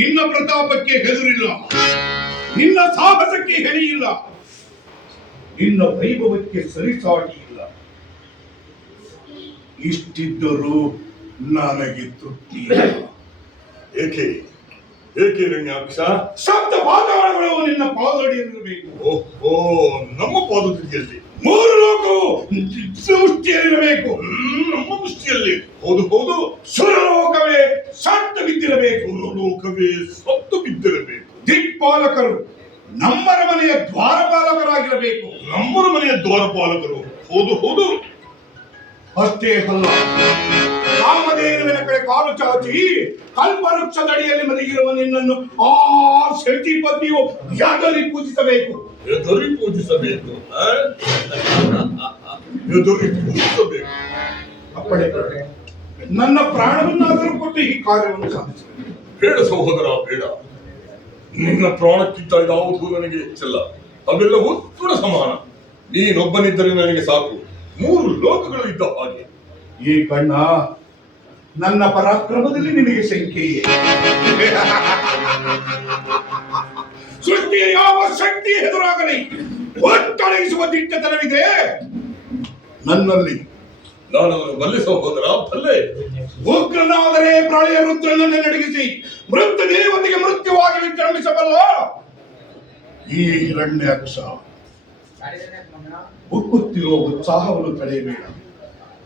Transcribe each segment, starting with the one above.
ನಿನ್ನ ಪ್ರತಾಪಕ್ಕೆ ಹೆದರಿಲ್ಲ, ನಿನ್ನ ಸಾಹಸಕ್ಕೆ ಹೆಣಿಯಿಲ್ಲ, ನಿನ್ನ ವೈಭವಕ್ಕೆ ಸರಿಸಾಟಿ ಇಲ್ಲ. ಇಷ್ಟಿದ್ದರೂ ನನಗೆ ತೃಪ್ತಿ ಇಲ್ಲ. ಏಕೆ ಏಕೆ ರಣ್ಯಾಕ್ಷ? ಸಪ್ತ ಪಾತಾಳಗಳು ನಿನ್ನ ಪಾದಡಿಯಲ್ಲಿರಬೇಕು. ಓಹೋ, ನಮ್ಮ ಪಾದದಲ್ಲಿ ಮೂರು ಲೋಕವು ಮುಷ್ಟಿಯಲ್ಲಿರಬೇಕು. ನಮ್ಮ ಮುಷ್ಟಿಯಲ್ಲಿ? ಹೌದು ಹೌದು. ಸುರಲೋಕವೇ ಸತ್ತು ಬಿದ್ದಿರಬೇಕು. ಸುರಲೋಕವೇ ಸತ್ತು ಬಿದ್ದಿರಬೇಕು. ದಿಕ್ಪಾಲಕರು ನಮ್ಮರ ಮನೆಯ ದ್ವಾರಪಾಲಕರಾಗಿರಬೇಕು. ನಮ್ಮರ ಮನೆಯ ದ್ವಾರಪಾಲಕರು? ಹೌದು ಹೌದು. ಅಷ್ಟೇ ಅಲ್ಲ, ಕಾಮಧೇನುವಿನ ಕಡೆ ಕಾಲು ಚಾಚಿ ಕಲ್ಪವೃಕ್ಷದಡಿಯಲ್ಲಿ ಮಲಗಿರುವ ನಿನ್ನನ್ನು ಆ ಸತಿಪತಿಯು ಎದರಿ ಪೂಜಿಸಬೇಕು. ಎದರಿ ಪೂಜಿಸಬೇಕು? ಎದರಿ ಪೂಜಿಸಬೇಕು. ಅಪ್ಪಣೆ ಕೊಟ್ಟೆ, ನನ್ನ ಪ್ರಾಣವನ್ನಾದರೂ ಕೊಟ್ಟು ಈ ಕಾರ್ಯವನ್ನು ಸಾಧಿಸಬೇಕು. ಬೇಡ ಸಹೋದರ, ಬೇಡ. ನಿನ್ನ ಪ್ರಾಣಕ್ಕಿಂತ ಯಾವುದು ನನಗೆ ಹೆಚ್ಚಲ್ಲ. ಅವೆಲ್ಲವೂ ತುಣ ಸಮಾನ. ನೀನೊಬ್ಬನಿದ್ದರೆ ನನಗೆ ಸಾಕು. 3 ಲೋಕಗಳು ಇದ್ದ ಹಾಗೆ. ಈ ಕಣ್ಣ, ನನ್ನ ಪರಾಕ್ರಮದಲ್ಲಿ ನಿನಗೆ ಶಂಕೆಯೇ? ಸೃಷ್ಟಿಯ ಯಾವ ಶಕ್ತಿ ಎದುರಾಗಲಿ ಒಟ್ಟಡಗಿಸುವ ದಿಟ್ಟತನವಿದೆ ನನ್ನಲ್ಲಿ. ನಾನು ಬಲ್ಲೆ ಸಹೋದರ, ಬಲ್ಲೆ. ಉಗ್ರನಾದರೆ ಪ್ರಳಯ ರುದ್ರನನ್ನು ನಡಗಿಸಿ ಮೃತ ದೇವತೆಗೆ ಮೃತ್ಯುವಾಗಿ ವಿಜೃಂಭಿಸಬಲ್ಲ ಈ ಹಿರಣ್ಯಾಕ್ಷ. ಉಕ್ಕುತ್ತಿರುವ ಉತ್ಸಾಹವನ್ನು ತಡೆಯಬೇಡ.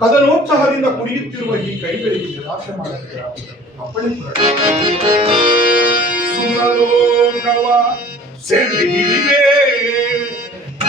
ಕದನೋತ್ಸಾಹದಿಂದ ಕುಡಿಯುತ್ತಿರುವ ಈ ಕೈಗಳಿಗೆ ನಿರಾಶೆ ಮಾಡಬೇಡ. ಅಪ್ಪಣೆ ಸುರಲೋಕವ ಸೆಳೆಯಿವೆ